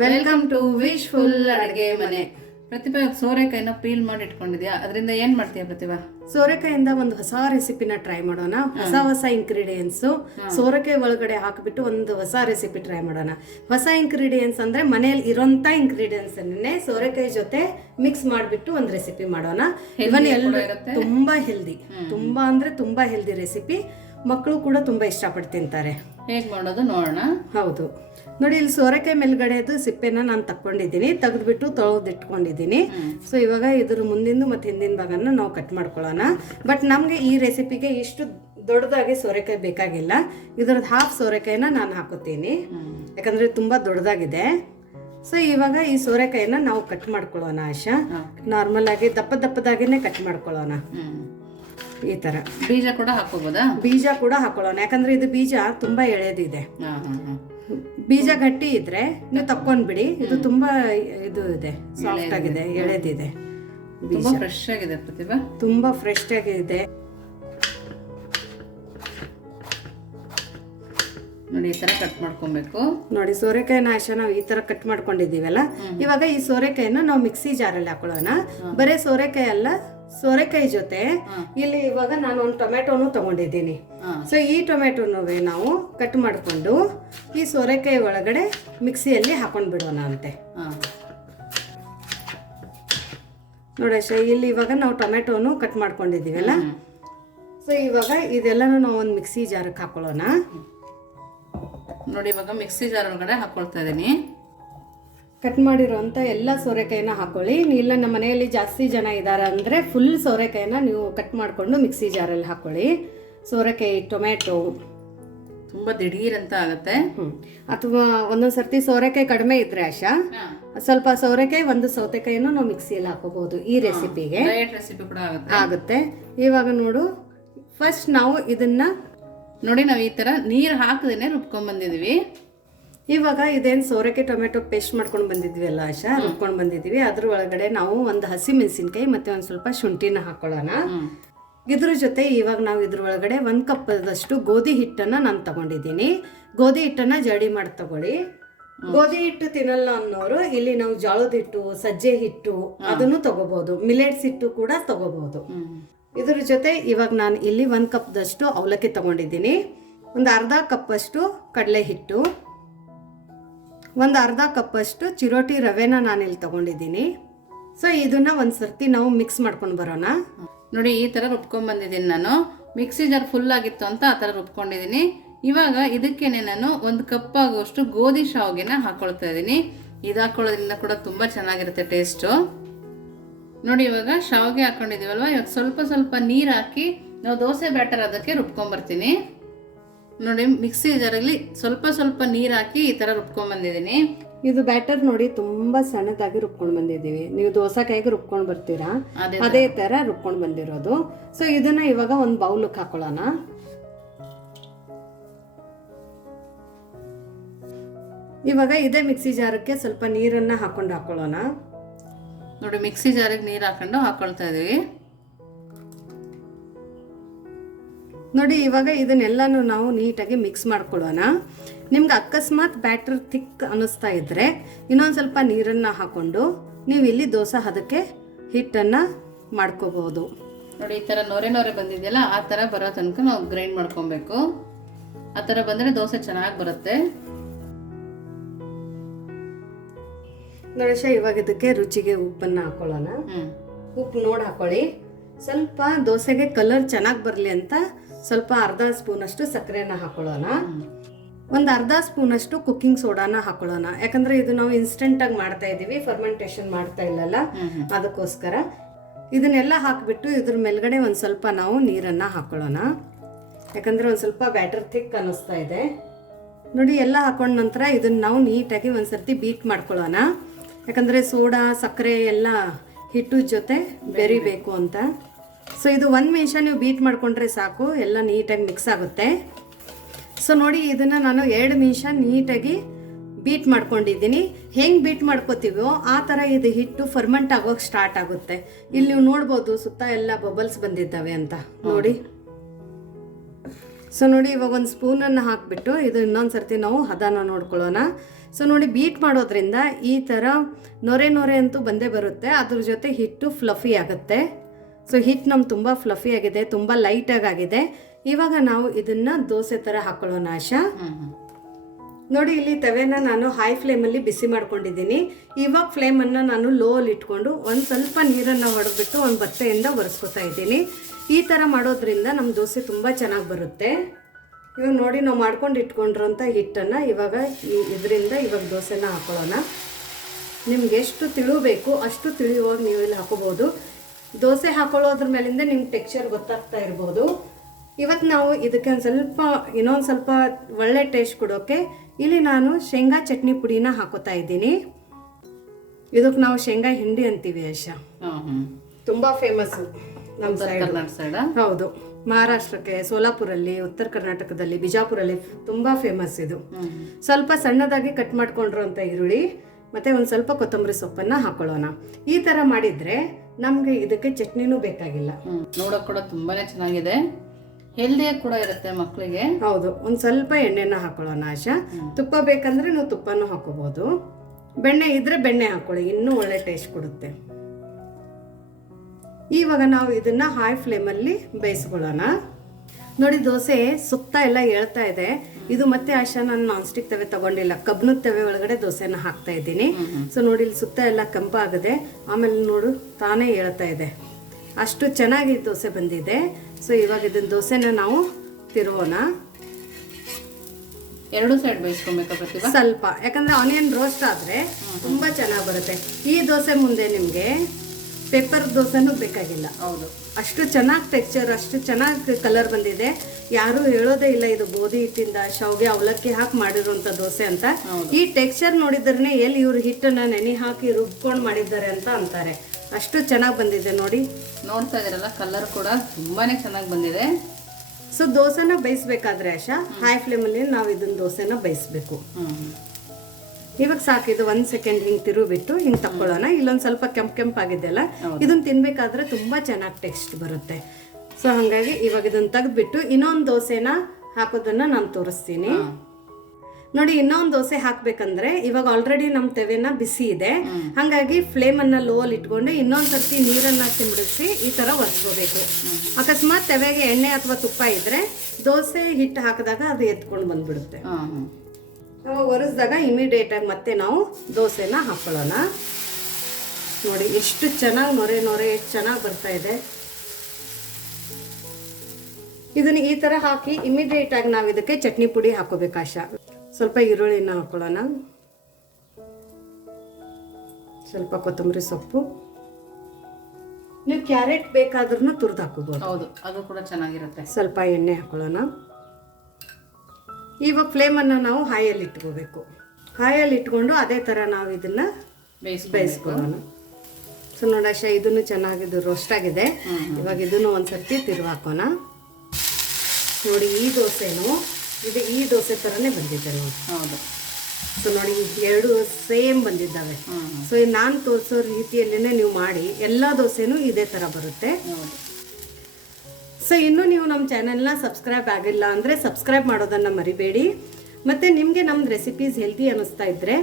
Welcome to wishful ಅಡುಗೆ ಮನೆ. ಪ್ರತಿಭಾ ಸೋರೆಕಾಯಿನ peel ಮಾಡಿ ಇಟ್ಕೊಂಡಿದ್ಯಾ, ಅದರಿಂದ ಏನ್ ಮಾಡ್ತೀಯಾ ಪ್ರತಿಭಾ? ಸೋರೆಕಾಯಿಂದ ಒಂದು ಹೊಸ ರೆಸಿಪಿನ ಟ್ರೈ ಮಾಡೋಣ. ಹೊಸ ಇಂಗ್ರೀಡಿಯೆಂಟ್ಸ್ ಸೋರೆಕಾಯಿ ಒಳಗಡೆ ಹಾಕಿಬಿಟ್ಟು ಒಂದು ಹೊಸ ರೆಸಿಪಿ ಟ್ರೈ ಮಾಡೋಣ. ಹೊಸ ಇಂಗ್ರೀಡಿಯೆಂಟ್ಸ್ ಅಂದ್ರೆ ಮನೆಯಲ್ಲಿ ಇರೋಂಥ ಇಂಗ್ರೀಡಿಯೆಂಟ್ಸ್ ಅನ್ನೇ ಸೋರೆಕಾಯಿ ಜೊತೆ ಮಿಕ್ಸ್ ಮಾಡಿಬಿಟ್ಟು ಒಂದು ರೆಸಿಪಿ ಮಾಡೋಣ. ಇವನ್ ತುಂಬಾ ಹೆಲ್ದಿ, ತುಂಬಾ ಅಂದ್ರೆ ತುಂಬಾ ಹೆಲ್ದಿ ರೆಸಿಪಿ. ಮಕ್ಕಳು ಕೂಡ ತುಂಬಾ ಇಷ್ಟಪಟ್ಟು ತಿಂತಾರೆ. ಹೇಗೆ ಮಾಡೋದು ನೋಡೋಣ. ಹೌದು ನೋಡಿ, ಇಲ್ಲಿ ಸೋರೆಕಾಯಿ ಮೇಲ್ಗಡೆದು ಸಿಪ್ಪೆನ ನಾನು ತಕ್ಕೊಂಡಿದ್ದೀನಿ, ತೆಗೆದ್ಬಿಟ್ಟು ತೊಳೆದಿಟ್ಕೊಂಡಿದ್ದೀನಿ. ಸೊ ಇವಾಗ ಇದ್ರ ಮುಂದಿಂದು ಮತ್ತು ಹಿಂದಿನ ಭಾಗನ ನಾವು ಕಟ್ ಮಾಡ್ಕೊಳ್ಳೋಣ. ಬಟ್ ನಮಗೆ ಈ ರೆಸಿಪಿಗೆ ಇಷ್ಟು ದೊಡ್ಡದಾಗಿ ಸೋರೆಕಾಯಿ ಬೇಕಾಗಿಲ್ಲ. ಇದ್ರದ್ದು ಹಾಫ್ ಸೋರೆಕಾಯಿನ ನಾನು ಹಾಕೋತೀನಿ, ಯಾಕಂದ್ರೆ ತುಂಬಾ ದೊಡ್ಡದಾಗಿದೆ. ಸೊ ಇವಾಗ ಈ ಸೋರೆಕಾಯಿನ ನಾವು ಕಟ್ ಮಾಡ್ಕೊಳ್ಳೋಣ. ಆಶಾ ನಾರ್ಮಲ್ ಆಗಿ ದಪ್ಪದಾಗಿನೇ ಕಟ್ ಮಾಡ್ಕೊಳ್ಳೋಣ. ಈ ತರ ಬೀಜ ಕೂಡ ಹಾಕೋಬೋದಾ? ಬೀಜ ಕೂಡ ಹಾಕೊಳ್ಳೋಣ, ಯಾಕಂದ್ರೆ ಇದು ಬೀಜ ತುಂಬಾ ಎಳೆದಿದೆ. ಬೀಜ ಗಟ್ಟಿ ಇದ್ರೆ ನೀವು ತಕ್ಕೊಂಡ್ಬಿಡಿ. ಇದು ತುಂಬಾ ಇದು ಇದೆ, ಸಾಫ್ಟ್ ಆಗಿದೆ, ಎಳೆದಿದೆ. ತುಂಬಾ ಫ್ರೆಶ್ ಆಗಿದೆ ಪ್ರತಿಭಾ, ತುಂಬಾ ಫ್ರೆಶ್ ಆಗಿದೆ. ನೋಡಿ ಈ ತರ ಕಟ್ ಮಾಡ್ಕೊಬೇಕು. ನೋಡಿ ಸೋರೆಕಾಯಿನ ಆಶಾ ನಾವು ಈ ತರ ಕಟ್ ಮಾಡ್ಕೊಂಡಿದೀವಲ್ಲ, ಇವಾಗ ಈ ಸೋರೆಕಾಯಿನ ನಾವು ಮಿಕ್ಸಿ ಜಾರಲ್ಲಿ ಹಾಕೊಳ್ಳೋಣ. ಬರೀ ಸೋರೆಕಾಯಿ ಅಲ್ಲ, ಸೋರೆಕಾಯಿ ಜೊತೆ ಇಲ್ಲಿ ಇವಾಗ ನಾನು ಒಂದು ಟೊಮೆಟೊನು ತಗೊಂಡಿದ್ದೀನಿ. ಸೊ ಈ ಟೊಮೆಟೊನುವೆ ನಾವು ಕಟ್ ಮಾಡಿಕೊಂಡು ಈ ಸೋರೆಕಾಯಿ ಒಳಗಡೆ ಮಿಕ್ಸಿಯಲ್ಲಿ ಹಾಕೊಂಡು ಬಿಡೋಣ ಅಂತೆ. ನೋಡಿ ಅಷ್ಟೇ, ಇಲ್ಲಿ ಇವಾಗ ನಾವು ಟೊಮೆಟೊನು ಕಟ್ ಮಾಡ್ಕೊಂಡಿದ್ದೀವಲ್ಲ. ಸೊ ಇವಾಗ ಇದೆಲ್ಲನೂ ನಾವು ಒಂದು ಮಿಕ್ಸಿ ಜಾರಕ್ಕೆ ಹಾಕೊಳ್ಳೋಣ. ನೋಡಿ ಇವಾಗ ಮಿಕ್ಸಿ ಜಾರ್ ಒಳಗಡೆ ಹಾಕೊಳ್ತಾ ಇದ್ದೀನಿ. ಕಟ್ ಮಾಡಿರೋಂಥ ಎಲ್ಲ ಸೋರೆಕಾಯಿನ ಹಾಕೊಳ್ಳಿ. ಇಲ್ಲ ನಮ್ಮ ಮನೆಯಲ್ಲಿ ಜಾಸ್ತಿ ಜನ ಇದ್ದಾರೆ ಅಂದರೆ ಫುಲ್ ಸೋರೆಕಾಯಿನ ನೀವು ಕಟ್ ಮಾಡಿಕೊಂಡು ಮಿಕ್ಸಿ ಜಾರಲ್ಲಿ ಹಾಕೊಳ್ಳಿ. ಸೋರೆಕಾಯಿ, ಟೊಮೆಟೊ ತುಂಬ ದಿಢೀರ್ ಅಂತ ಆಗುತ್ತೆ. ಅಥವಾ ಒಂದೊಂದು ಸರ್ತಿ ಸೋರೆಕಾಯಿ ಕಡಿಮೆ ಇದ್ರೆ ಆಶಾ ಸ್ವಲ್ಪ ಸೋರೆಕಾಯಿ ಒಂದು ಸೌತೆಕಾಯಿನೂ ನಾವು ಮಿಕ್ಸಿಯಲ್ಲಿ ಹಾಕೋಬಹುದು. ಈ ರೆಸಿಪಿಗೆ ರೆಸಿಪಿ ಕೂಡ ಆಗುತ್ತೆ. ಇವಾಗ ನೋಡು, ಫಸ್ಟ್ ನಾವು ಇದನ್ನ ನೋಡಿ ನಾವು ಈ ಥರ ನೀರು ಹಾಕದೇನೆ ರುಬ್ಕೊಂಡ್ ಬಂದಿದ್ದೀವಿ. ಇವಾಗ ಇದೇನು ಸೋರೆಕಾಯಿ ಟೊಮೆಟೊ ಪೇಸ್ಟ್ ಮಾಡ್ಕೊಂಡು ಬಂದಿದ್ವಿ ಅಲ್ಲ ಆಶಾ, ರುಬ್ಕೊಂಡು ಬಂದಿದ್ವಿ. ಅದ್ರ ಒಳಗಡೆ ನಾವು ಒಂದು ಹಸಿ ಮೆಣಸಿನ್ಕಾಯಿ ಮತ್ತೆ ಒಂದು ಸ್ವಲ್ಪ ಶುಂಠಿನ ಹಾಕೊಳ್ಳೋಣ. ಇದ್ರ ಜೊತೆ ಇವಾಗ ನಾವು ಇದ್ರ ಒಳಗಡೆ 1 ಕಪ್ಪದಷ್ಟು ಗೋಧಿ ಹಿಟ್ಟನ್ನ ನಾನು ತಗೊಂಡಿದ್ದೀನಿ. ಗೋಧಿ ಹಿಟ್ಟನ್ನ ಜಡಿ ಮಾಡಿ ತಗೊಳ್ಳಿ. ಗೋಧಿ ಹಿಟ್ಟು ತಿನ್ನಲ್ಲ ಅನ್ನೋರು ಇಲ್ಲಿ ನಾವು ಜೋಳದ ಹಿಟ್ಟು, ಸಜ್ಜೆ ಹಿಟ್ಟು ಅದನ್ನು ತಗೋಬಹುದು. ಮಿಲೆಟ್ಸ್ ಹಿಟ್ಟು ಕೂಡ ತಗೋಬಹುದು. ಇದ್ರ ಜೊತೆ ಇವಾಗ ನಾನು ಇಲ್ಲಿ 1 ಕಪ್ದಷ್ಟು ಅವಲಕ್ಕಿ ತಗೊಂಡಿದ್ದೀನಿ. ಒಂದು ಅರ್ಧ ಕಪ್ಪಷ್ಟು ಕಡಲೆ ಹಿಟ್ಟು, ಒಂದು ಅರ್ಧ ಕಪ್ಪಷ್ಟು ಚಿರೋಟಿ ರವೆನ ನಾನಿಲ್ಲಿ ತಗೊಂಡಿದ್ದೀನಿ. ಸೊ ಇದನ್ನ ಒಂದ್ಸರ್ತಿ ನಾವು ಮಿಕ್ಸ್ ಮಾಡ್ಕೊಂಡು ಬರೋಣ. ನೋಡಿ ಈ ಥರ ರುಬ್ಕೊಂಡ್ ಬಂದಿದ್ದೀನಿ ನಾನು. ಮಿಕ್ಸಿ ಜಾರ್ ಫುಲ್ ಆಗಿತ್ತು ಅಂತ ಆ ಥರ ರುಬ್ಕೊಂಡಿದ್ದೀನಿ. ಇವಾಗ ಇದಕ್ಕೇನೆ ನಾನು 1 ಕಪ್ ಆಗುವಷ್ಟು ಗೋಧಿ ಶಾವಿಗೆನ ಹಾಕೊಳ್ತಾ ಇದ್ದೀನಿ. ಇದು ಹಾಕೊಳ್ಳೋದ್ರಿಂದ ಕೂಡ ತುಂಬ ಚೆನ್ನಾಗಿರುತ್ತೆ ಟೇಸ್ಟು. ನೋಡಿ ಇವಾಗ ಶಾವಿಗೆ ಹಾಕೊಂಡಿದ್ದೀವಲ್ವ, ಇವಾಗ ಸ್ವಲ್ಪ ನೀರು ಹಾಕಿ ನಾವು ದೋಸೆ ಬ್ಯಾಟರ್ ಅದಕ್ಕೆ ರುಬ್ಕೊಂಬರ್ತೀನಿ. ನೋಡಿ ಮಿಕ್ಸಿ ಜಾರಲ್ಲಿ ಸ್ವಲ್ಪ ನೀರು ಹಾಕಿ ಈ ಥರ ರುಬ್ಕೊಂಡ್ ಬಂದಿದ್ದೀನಿ. ಇದು ಬ್ಯಾಟರ್ ನೋಡಿ ತುಂಬಾ ಸಣ್ಣದಾಗಿ ರುಬ್ಕೊಂಡು ಬಂದಿದ್ದೀವಿ. ನೀವು ದೋಸೆ ಕೈಗೆ ರುಬ್ಕೊಂಡು ಬರ್ತೀರಾ, ಅದೇ ತರ ರುಬ್ಕೊಂಡು ಬಂದಿರೋದು. ಸೊ ಇದನ್ನ ಇವಾಗ ಒಂದು ಬೌಲ್ಗೆ ಹಾಕೊಳ್ಳೋಣ. ಇವಾಗ ಇದೇ ಮಿಕ್ಸಿ ಜಾರಕ್ಕೆ ಸ್ವಲ್ಪ ನೀರನ್ನ ಹಾಕೊಳ್ಳೋಣ. ನೋಡಿ ಮಿಕ್ಸಿ ಜಾರಿಗೆ ನೀರು ಹಾಕೊಂಡು ಹಾಕೊಳ್ತಾ ಇದೀವಿ. ನೋಡಿ ಇವಾಗ ಇದನ್ನೆಲ್ಲನೂ ನಾವು ನೀಟಾಗಿ ಮಿಕ್ಸ್ ಮಾಡ್ಕೊಳ್ಳೋಣ. ನಿಮ್ಗೆ ಅಕಸ್ಮಾತ್ ಬ್ಯಾಟರ್ ಥಿಕ್ ಅನ್ನಿಸ್ತಾ ಇದ್ರೆ ಇನ್ನೊಂದು ಸ್ವಲ್ಪ ನೀರನ್ನು ಹಾಕೊಂಡು ನೀವು ಇಲ್ಲಿ ದೋಸೆ ಹದಕ್ಕೆ ಹಿಟ್ಟನ್ನು ಮಾಡ್ಕೋಬಹುದು. ನೋಡಿ ಈ ಥರ ನೊರೆ ಬಂದಿದೆಯಲ್ಲ, ಆ ಥರ ಬರೋ ತನಕ ನಾವು ಗ್ರೈಂಡ್ ಮಾಡ್ಕೊಬೇಕು. ಆ ಥರ ಬಂದರೆ ದೋಸೆ ಚೆನ್ನಾಗಿ ಬರುತ್ತೆ. ನೋಡಿ ಇವಾಗ ಇದಕ್ಕೆ ರುಚಿಗೆ ಉಪ್ಪನ್ನು ಹಾಕೊಳ್ಳೋಣ. ಉಪ್ಪು ನೋಡಿ ಹಾಕೊಳ್ಳಿ. ಸ್ವಲ್ಪ ದೋಸೆಗೆ ಕಲರ್ ಚೆನ್ನಾಗಿ ಬರಲಿ ಅಂತ ಸ್ವಲ್ಪ ಅರ್ಧ ಸ್ಪೂನಷ್ಟು ಸಕ್ಕರೆನ ಹಾಕೊಳ್ಳೋಣ. ಒಂದು ಅರ್ಧ ಸ್ಪೂನಷ್ಟು ಕುಕ್ಕಿಂಗ್ ಸೋಡಾನ ಹಾಕೊಳ್ಳೋಣ. ಯಾಕಂದ್ರೆ ಇದು ನಾವು ಇನ್ಸ್ಟೆಂಟಾಗಿ ಮಾಡ್ತಾ ಇದ್ದೀವಿ, ಫರ್ಮೆಂಟೇಷನ್ ಮಾಡ್ತಾ ಇಲ್ಲಲ್ಲ, ಅದಕ್ಕೋಸ್ಕರ ಇದನ್ನೆಲ್ಲ ಹಾಕಿಬಿಟ್ಟು ಇದ್ರ ಮೇಲ್ಗಡೆ ಒಂದು ಸ್ವಲ್ಪ ನಾವು ನೀರನ್ನು ಹಾಕೊಳ್ಳೋಣ. ಯಾಕಂದರೆ ಒಂದು ಸ್ವಲ್ಪ ಬ್ಯಾಟರ್ ಥಿಕ್ ಅನ್ನಿಸ್ತಾ ಇದೆ. ನೋಡಿ ಎಲ್ಲ ಹಾಕೊಂಡ ನಂತರ ಇದನ್ನು ನಾವು ನೀಟಾಗಿ ಒಂದು ಸರ್ತಿ ಬೀಟ್ ಮಾಡ್ಕೊಳ್ಳೋಣ. ಯಾಕಂದರೆ ಸೋಡಾ ಸಕ್ಕರೆ ಎಲ್ಲ ಹಿಟ್ಟು ಜೊತೆ ಬೆರಿಬೇಕು ಅಂತ. ಸೊ ಇದು 1 ನಿಮಿಷ ನೀವು ಬೀಟ್ ಮಾಡಿಕೊಂಡ್ರೆ ಸಾಕು, ಎಲ್ಲ ನೀಟಾಗಿ ಮಿಕ್ಸ್ ಆಗುತ್ತೆ. ಸೊ ನೋಡಿ ಇದನ್ನು ನಾನು 2 ನಿಮಿಷ ನೀಟಾಗಿ ಬೀಟ್ ಮಾಡ್ಕೊಂಡಿದ್ದೀನಿ. ಹೆಂಗೆ ಬೀಟ್ ಮಾಡ್ಕೋತೀವೋ ಆ ಥರ ಇದು ಹಿಟ್ಟು ಫರ್ಮೆಂಟ್ ಆಗೋಕೆ ಸ್ಟಾರ್ಟ್ ಆಗುತ್ತೆ. ಇಲ್ಲಿ ನೀವು ನೋಡ್ಬೋದು ಸುತ್ತ ಎಲ್ಲ ಬಬಲ್ಸ್ ಬಂದಿದ್ದಾವೆ ಅಂತ ನೋಡಿ. ಸೊ ನೋಡಿ ಇವಾಗ ಒಂದು ಸ್ಪೂನನ್ನು ಹಾಕಿಬಿಟ್ಟು ಇದು ಇನ್ನೊಂದು ಸರ್ತಿ ನಾವು ಹದನ ನೋಡ್ಕೊಳ್ಳೋಣ. ಸೊ ನೋಡಿ ಬೀಟ್ ಮಾಡೋದ್ರಿಂದ ಈ ಥರ ನೊರೆ ನೊರೆ ಅಂತೂ ಬಂದೇ ಬರುತ್ತೆ, ಅದ್ರ ಜೊತೆ ಹಿಟ್ಟು ಫ್ಲಫಿ ಆಗುತ್ತೆ. ಸೊ ಹಿಟ್ಟು ನಮ್ಗೆ ತುಂಬ ಫ್ಲಫಿ ಆಗಿದೆ, ತುಂಬ ಲೈಟಾಗಿ ಆಗಿದೆ. ಇವಾಗ ನಾವು ಇದನ್ನು ದೋಸೆ ಥರ ಹಾಕೊಳ್ಳೋಣ ಆಶಾ. ನೋಡಿ ಇಲ್ಲಿ ತವೆನ ನಾನು ಹೈ ಫ್ಲೇಮಲ್ಲಿ ಬಿಸಿ ಮಾಡ್ಕೊಂಡಿದ್ದೀನಿ. ಇವಾಗ ಫ್ಲೇಮನ್ನು ನಾನು ಲೋ ಅಲ್ಲಿ ಇಟ್ಕೊಂಡು ಒಂದು ಸ್ವಲ್ಪ ನೀರನ್ನು ಹೊಡೆದ್ಬಿಟ್ಟು ಒಂದು ಬಟ್ಟೆಯಿಂದ ಒರೆಸ್ಕೊತಾ ಇದ್ದೀನಿ. ಈ ಥರ ಮಾಡೋದ್ರಿಂದ ನಮ್ಮ ದೋಸೆ ತುಂಬ ಚೆನ್ನಾಗಿ ಬರುತ್ತೆ. ಇವಾಗ ನೋಡಿ ನಾವು ಮಾಡ್ಕೊಂಡು ಇಟ್ಕೊಂಡಿರೋಂಥ ಹಿಟ್ಟನ್ನು ಇವಾಗ ಇದರಿಂದ ಇವಾಗ ದೋಸೆನ ಹಾಕೊಳ್ಳೋಣ. ನಿಮ್ಗೆ ಎಷ್ಟು ತಿಳಿಬೇಕು ಅಷ್ಟು ತಿಳಿಯುವಾಗ ನೀವು ಇಲ್ಲಿ ಹಾಕೋಬೋದು. ದೋಸೆ ಹಾಕೊಳ್ಳೋದ್ರ ಮೇಲಿಂದ ನಿಮ್ಗೆ ಟೆಕ್ಸ್ಚರ್ ಗೊತ್ತಾಗ್ತಾ ಇರ್ಬೋದು. ಇವತ್ತು ನಾವು ಇದಕ್ಕೆ ಇನ್ನೊಂದು ಸ್ವಲ್ಪ ಒಳ್ಳೆ ಟೇಸ್ಟ್ ಕೊಡೋಕ್ಕೆ ಇಲ್ಲಿ ನಾನು ಶೇಂಗಾ ಚಟ್ನಿ ಪುಡಿನ ಹಾಕೋತಾ ಇದ್ದೀನಿ. ಇದಕ್ಕೆ ನಾವು ಶೇಂಗಾ ಹಿಂಡಿ ಅಂತೀವಿ ಆಶಾ. ತುಂಬ ಫೇಮಸ್ಸು ನಮ್ಮ ಸೈಡ್. ಹೌದು, ಮಹಾರಾಷ್ಟ್ರಕ್ಕೆ, ಸೋಲಾಪುರಲ್ಲಿ, ಉತ್ತರ ಕರ್ನಾಟಕದಲ್ಲಿ, ಬಿಜಾಪುರಲ್ಲಿ ತುಂಬ ಫೇಮಸ್ ಇದು. ಸ್ವಲ್ಪ ಸಣ್ಣದಾಗಿ ಕಟ್ ಮಾಡ್ಕೊಂಡಿರೋಂಥ ಈರುಳ್ಳಿ ಮತ್ತು ಒಂದು ಸ್ವಲ್ಪ ಕೊತ್ತಂಬರಿ ಸೊಪ್ಪನ್ನು ಹಾಕೊಳ್ಳೋಣ. ಈ ಥರ ಮಾಡಿದರೆ ನಮಗೆ ಇದಕ್ಕೆ ಚಟ್ನಿನೂ ಬೇಕಾಗಿಲ್ಲ. ನೋಡೋಕೆ ಕೂಡ ತುಂಬಾ ಚೆನ್ನಾಗಿದೆ, ಹೆಲ್ದಿಯಾಗಿ ಕೂಡ ಇರುತ್ತೆ ಮಕ್ಕಳಿಗೆ. ಹೌದು, ಒಂದು ಸ್ವಲ್ಪ ಎಣ್ಣೆನ ಹಾಕೊಳ್ಳೋಣ ಆಶಾ. ತುಪ್ಪ ಬೇಕಂದ್ರೆ ನೀವು ತುಪ್ಪನೂ ಹಾಕೋಬಹುದು, ಬೆಣ್ಣೆ ಇದ್ರೆ ಬೆಣ್ಣೆ ಹಾಕೊಳ್ಳಿ, ಇನ್ನೂ ಒಳ್ಳೆ ಟೇಸ್ಟ್ ಕೊಡುತ್ತೆ. ಇವಾಗ ನಾವು ಇದನ್ನ ಹೈ ಫ್ಲೇಮಲ್ಲಿ ಬೇಯಿಸ್ಕೊಳ್ಳೋಣ. ನೋಡಿ ದೋಸೆ ಸುತ್ತ ಎಲ್ಲ ಹೇಳ್ತಾ ಇದೆ. ಇದು ಮತ್ತೆ ಆಶಾ ನಾನು ನಾನ್ ಸ್ಟಿಕ್ ತವೆ ತಗೊಂಡಿಲ್ಲ, ಕಬ್ಬಿಣದ ತವೆ ಒಳಗಡೆ ದೋಸೆನ ಹಾಕ್ತಾ ಇದ್ದೀನಿ. ಸೊ ನೋಡಿ ಇಲ್ಲಿ ಸುತ್ತ ಎಲ್ಲ ಕೆಂಪಾಗಿದೆ, ಆಮೇಲೆ ನೋಡು ತಾನೇ ಹೇಳ್ತಾ ಇದೆ, ಅಷ್ಟು ಚೆನ್ನಾಗಿ ದೋಸೆ ಬಂದಿದೆ. ಸೊ ಇವಾಗ ಇದನ್ನ ದೋಸೆನ ನಾವು ತಿರುಗೋಣ. ಎರಡು ಸೈಡ್ ಬೇಯಿಸ್ಕೊಬೇಕಾ ಪ್ರತಿಭಾ? ಸ್ವಲ್ಪ, ಯಾಕಂದ್ರೆ ಆನಿಯನ್ ರೋಸ್ಟ್ ಆದ್ರೆ ತುಂಬಾ ಚೆನ್ನಾಗಿ ಬರುತ್ತೆ. ಈ ದೋಸೆ ಮುಂದೆ ನಿಮ್ಗೆ ಪೆಪ್ಪರ್ ದೋಸೆನೂ ಬೇಕಾಗಿಲ್ಲ. ಹೌದು, ಅಷ್ಟು ಚೆನ್ನಾಗಿ ಟೆಕ್ಸ್ಚರ್, ಅಷ್ಟು ಚೆನ್ನಾಗಿ ಕಲರ್ ಬಂದಿದೆ. ಯಾರು ಹೇಳೋದೇ ಇಲ್ಲ ಇದು ಗೋಧಿ ಹಿಟ್ಟಿಂದ ಶಾವಿಗೆ ಅವಲಕ್ಕಿ ಹಾಕಿ ಮಾಡಿರುವಂತ ದೋಸೆ ಅಂತ. ಈ ಟೆಕ್ಸ್ಚರ್ ನೋಡಿದ್ರೆ ಎಲ್ಲಿ ಇವ್ರು ಹಿಟ್ಟನ್ನ ನೆನೆ ಹಾಕಿ ರುಬ್ಕೊಂಡು ಮಾಡಿದ್ದಾರೆ ಅಂತ ಅಂತಾರೆ. ಅಷ್ಟು ಚೆನ್ನಾಗಿ ಬಂದಿದೆ ನೋಡಿ. ನೋಡ್ತಾ ಇದ್ದೀರಲ್ಲ, ಕಲರ್ ಕೂಡ ತುಂಬಾನೇ ಚೆನ್ನಾಗಿ ಬಂದಿದೆ. ಸೊ ದೋಸೆನ ಬೇಯಿಸ್ಬೇಕಾದ್ರೆ ಆಶಾ ಹೈ ಫ್ಲೇಮಲ್ಲಿ ನಾವು ಇದನ್ನ ದೋಸೆನ ಬೇಯಿಸ್ಬೇಕು. ಇವಾಗ ಸಾಕು, ಇದು 1 ಸೆಕೆಂಡ್ ಹಿಂಗೆ ತಿರುಗಿಬಿಟ್ಟು ಹಿಂಗೆ ತಕ್ಕೊಳ್ಳೋಣ. ಇಲ್ಲೊಂದು ಸ್ವಲ್ಪ ಕೆಂಪಾಗಿದೆಯಲ್ಲ, ಇದನ್ನ ತಿನ್ಬೇಕಾದ್ರೆ ತುಂಬಾ ಚೆನ್ನಾಗಿ ಟೇಸ್ಟ್ ಬರುತ್ತೆ. ಸೊ ಹಾಗಾಗಿ ಇವಾಗ ಇದನ್ನ ತೆಗೆದ್ಬಿಟ್ಟು ಇನ್ನೊಂದು ದೋಸೆನ ಹಾಕೋದನ್ನ ನಾನು ತೋರಿಸ್ತೀನಿ. ನೋಡಿ ಇನ್ನೊಂದು ದೋಸೆ ಹಾಕ್ಬೇಕಂದ್ರೆ ಇವಾಗ ಆಲ್ರೆಡಿ ನಮ್ಮ ತೆವೆನ ಬಿಸಿ ಇದೆ, ಹಾಗಾಗಿ ಫ್ಲೇಮನ್ನು ಲೋ ಅಲ್ಲಿ ಇಟ್ಕೊಂಡು ಇನ್ನೊಂದು ಸರ್ತಿ ನೀರನ್ನು ಸಿಂಬಡಿಸಿ ಈ ಥರ ಒರೆಸ್ಕೋಬೇಕು. ಅಕಸ್ಮಾತ್ ತೆವೆಗೆ ಎಣ್ಣೆ ಅಥವಾ ತುಪ್ಪ ಇದ್ರೆ ದೋಸೆ ಹಿಟ್ಟು ಹಾಕಿದಾಗ ಅದು ಎತ್ಕೊಂಡು ಬಂದ್ಬಿಡುತ್ತೆ. ಅವಾಗ ಒರೆಸಿದಾಗ ಇಮಿಡಿಯೇಟ್ ಆಗಿ ಮತ್ತೆ ನಾವು ದೋಸೆನ ಹಾಕೊಳ್ಳೋಣ. ನೋಡಿ ಎಷ್ಟು ಚೆನ್ನಾಗಿ ನೊರೆ ನೊರೆ ಎಷ್ಟು ಚೆನ್ನಾಗಿ ಬರ್ತಾ ಇದೆ. ಇದನ್ನ ಈ ಥರ ಹಾಕಿ ಇಮಿಡಿಯೇಟ್ ಆಗಿ ನಾವು ಇದಕ್ಕೆ ಚಟ್ನಿ ಪುಡಿ ಹಾಕೋಬೇಕು ಆಶಾ. ಸ್ವಲ್ಪ ಈರುಳ್ಳಿನ ಹಾಕೊಳ್ಳೋಣ, ಸ್ವಲ್ಪ ಕೊತ್ತಂಬರಿ ಸೊಪ್ಪು, ನೀವು ಕ್ಯಾರೆಟ್ ಬೇಕಾದ್ರೂ ತುರಿದು ಹಾಕೋಬಹುದು. ಹೌದು, ಅದು ಕೂಡ ಚೆನ್ನಾಗಿರುತ್ತೆ. ಸ್ವಲ್ಪ ಎಣ್ಣೆ ಹಾಕೊಳ್ಳೋಣ. ಇವಾಗ ಫ್ಲೇಮನ್ನು ನಾವು ಹಾಯಲ್ಲಿ ಇಟ್ಕೋಬೇಕು. ಹಾಯಲ್ಲಿ ಇಟ್ಕೊಂಡು ಅದೇ ಥರ ನಾವು ಇದನ್ನ ಬೇಯಿಸ್ಕೊಳ್ಳೋಣ. ಸೊ ನೋಡಾಶ ಇದನ್ನು ಚೆನ್ನಾಗಿದ್ದು ರೋಸ್ಟ್ ಆಗಿದೆ. ಇವಾಗ ಇದನ್ನು ಒಂದ್ಸರ್ತಿ ತಿರುವು ಹಾಕೋಣ. ನೋಡಿ ಈ ದೋಸೆನೂ ಇದು ಈ ದೋಸೆ ಥರನೇ ಬಂದಿದೆ ನೋಡಿ. ಹೌದು, ಸೊ ನೋಡಿ ಎರಡು ಸೇಮ್ ಬಂದಿದ್ದಾವೆ. ಸೊ ನಾನು ತೋರಿಸೋ ರೀತಿಯಲ್ಲೇ ನೀವು ಮಾಡಿ ಎಲ್ಲ ದೋಸೆನೂ ಇದೇ ಥರ ಬರುತ್ತೆ. ಸೊ ಇನ್ನೂ ನೀವು ನಮ್ಮ ಚಾನೆಲ್ನ ಸಬ್ಸ್ಕ್ರೈಬ್ ಆಗಿಲ್ಲ ಅಂದರೆ ಸಬ್ಸ್ಕ್ರೈಬ್ ಮಾಡೋದನ್ನು ಮರಿಬೇಡಿ. ಮತ್ತು ನಿಮಗೆ ನಮ್ಮ ರೆಸಿಪೀಸ್ ಹೆಲ್ದಿ ಅನ್ನಿಸ್ತಾ ಇದ್ದರೆ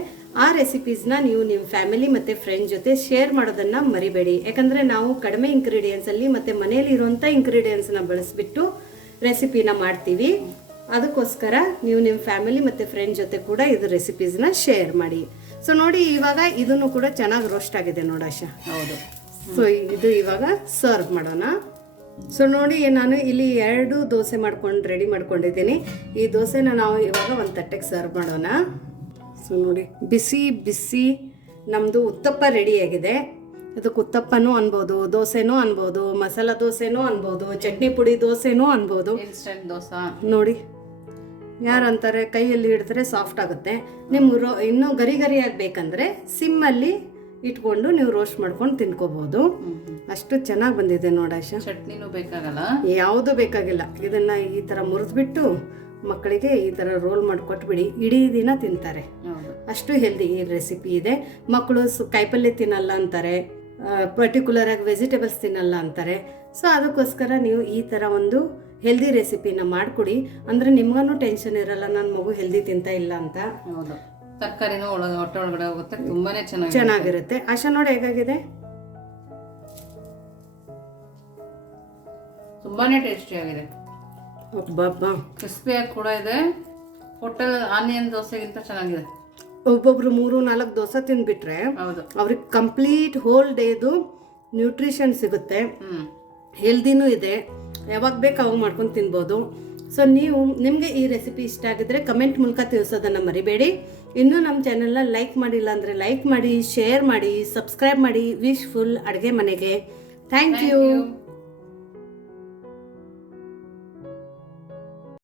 ಆ ರೆಸಿಪೀಸ್ನ ನೀವು ನಿಮ್ಮ ಫ್ಯಾಮಿಲಿ ಮತ್ತು ಫ್ರೆಂಡ್ ಜೊತೆ ಶೇರ್ ಮಾಡೋದನ್ನು ಮರಿಬೇಡಿ. ಯಾಕಂದರೆ ನಾವು ಕಡಿಮೆ ಇಂಗ್ರೀಡಿಯೆಂಟ್ಸಲ್ಲಿ ಮತ್ತು ಮನೆಯಲ್ಲಿ ಇರುವಂಥ ಇಂಗ್ರೀಡಿಯೆಂಟ್ಸ್ನ ಬಳಸಿಬಿಟ್ಟು ರೆಸಿಪಿನ ಮಾಡ್ತೀವಿ. ಅದಕ್ಕೋಸ್ಕರ ನೀವು ನಿಮ್ಮ ಫ್ಯಾಮಿಲಿ ಮತ್ತು ಫ್ರೆಂಡ್ ಜೊತೆ ಕೂಡ ಇದು ರೆಸಿಪೀಸ್ನ ಶೇರ್ ಮಾಡಿ. ಸೊ ನೋಡಿ ಇವಾಗ ಇದನ್ನು ಕೂಡ ಚೆನ್ನಾಗಿ ರೋಸ್ಟ್ ಆಗಿದೆ ನೋಡಾಶ. ಹೌದು, ಸೊ ಇದು ಇವಾಗ ಸರ್ವ್ ಮಾಡೋಣ. ಸೊ ನೋಡಿ ನಾನು ಇಲ್ಲಿ 2 ದೋಸೆ ರೆಡಿ ಮಾಡ್ಕೊಂಡಿದ್ದೀನಿ. ಈ ದೋಸೆನ ನಾವು ಇವಾಗ ಒಂದು ತಟ್ಟೆಗೆ ಸರ್ವ್ ಮಾಡೋಣ. ಸೊ ನೋಡಿ ಬಿಸಿ ಬಿಸಿ ನಮ್ಮದು ಉತ್ತಪ್ಪ ರೆಡಿಯಾಗಿದೆ. ಅದಕ್ಕೆ ಉತ್ತಪ್ಪನೂ ಅನ್ಬೋದು, ದೋಸೆನೂ ಅನ್ಬೋದು, ಮಸಾಲ ದೋಸೆನೂ ಅನ್ಬೋದು, ಚಟ್ನಿ ಪುಡಿ ದೋಸೆನೂ ಅನ್ಬೋದು. ಇನ್ಸ್ಟೆಂಟ್ ದೋಸೆ ನೋಡಿ ಯಾರಂತಾರೆ ಕೈಯಲ್ಲಿ ಹಿಡಿದ್ರೆ ಸಾಫ್ಟ್ ಆಗುತ್ತೆ. ನಿಮ್ಮ ಇನ್ನೂ ಗರಿ ಗರಿಯಾಗಿ ಬೇಕಂದರೆ ಸಿಮ್ಮಲ್ಲಿ ಇಟ್ಕೊಂಡು ನೀವು ರೋಸ್ಟ್ ಮಾಡ್ಕೊಂಡು ತಿನ್ಕೋಬಹುದು. ಅಷ್ಟು ಚೆನ್ನಾಗಿ ಬಂದಿದೆ ನೋಡಾಶ. ಚಟ್ನಿನೂ ಬೇಕಾಗಲ್ಲ, ಯಾವುದು ಬೇಕಾಗಿಲ್ಲ. ಇದನ್ನ ಈ ಥರ ಮುರಿದ್ಬಿಟ್ಟು ಮಕ್ಕಳಿಗೆ ಈ ಥರ ರೋಲ್ ಮಾಡಿಕೊಟ್ಬಿಡಿ, ಇಡೀ ದಿನ ತಿಂತಾರೆ. ಅಷ್ಟು ಹೆಲ್ದಿ ಈ ರೆಸಿಪಿ ಇದೆ. ಮಕ್ಕಳು ಕಾಯಿಪಲ್ಯ ತಿನ್ನಲ್ಲ ಅಂತಾರೆ, ಪರ್ಟಿಕ್ಯುಲರ್ ಆಗಿ ವೆಜಿಟೇಬಲ್ಸ್ ತಿನ್ನಲ್ಲ ಅಂತಾರೆ. ಸೊ ಅದಕ್ಕೋಸ್ಕರ ನೀವು ಈ ಥರ ಒಂದು ಹೆಲ್ದಿ ರೆಸಿಪಿನ ಮಾಡಿಕೊಡಿ. ಅಂದರೆ ನಿಮ್ಗೂ ಟೆನ್ಷನ್ ಇರಲ್ಲ ನನ್ನ ಮಗು ಹೆಲ್ದಿ ತಿಂತ ಇಲ್ಲ ಅಂತ. ಹೌದು, ತರಕಾರಿನೂ ಹೊಟ್ಟೆ ಒಳಗಡೆ ಹೋಗುತ್ತೆ, ತುಂಬಾನೇ ಚೆನ್ನಾಗಿರುತ್ತೆ. ಆಶಾ ನೋಡಿ ಹೇಗಾಗಿದೆ, ತುಂಬಾನೇ ಟೇಸ್ಟಿ ಆಗಿದೆ. ಕ್ರಿಸ್ಪಿಯಾಗಿ ಕೂಡ ಇದೆ. ಹೋಟೆಲ್ ಆನಿಯನ್ ದೋಸೆಗಿಂತ ಚೆನ್ನಾಗಿದೆ. ಒಬ್ಬೊಬ್ರು 3-4 ದೋಸೆ ತಿಂದ್ಬಿಟ್ರೆ ಅವ್ರಿಗೆ ಕಂಪ್ಲೀಟ್ ಹೋಲ್ ಡೇದು ನ್ಯೂಟ್ರಿಷನ್ ಸಿಗುತ್ತೆ, ಹೆಲ್ದಿನೂ ಇದೆ, ಯಾವಾಗ ಬೇಕು ಅವಾಗ ಮಾಡ್ಕೊಂಡು ತಿನ್ಬೋದು. ಸೊ ನಿಮಗೆ ಈ ರೆಸಿಪಿ ಇಷ್ಟ ಆಗಿದ್ರೆ ಕಮೆಂಟ್ ಮೂಲಕ ತಿಳಿಸೋದನ್ನು ಮರಿಬೇಡಿ. ಇನ್ನೂ ನಮ್ಮ ಚಾನೆಲ್ನ ಲೈಕ್ ಮಾಡಿಲ್ಲ ಅಂದರೆ ಲೈಕ್ ಮಾಡಿ, ಶೇರ್ ಮಾಡಿ, ಸಬ್ಸ್ಕ್ರೈಬ್ ಮಾಡಿ. ವಿಶ್ಫುಲ್ ಅಡುಗೆ ಮನೆಗೆ ಥ್ಯಾಂಕ್ ಯು.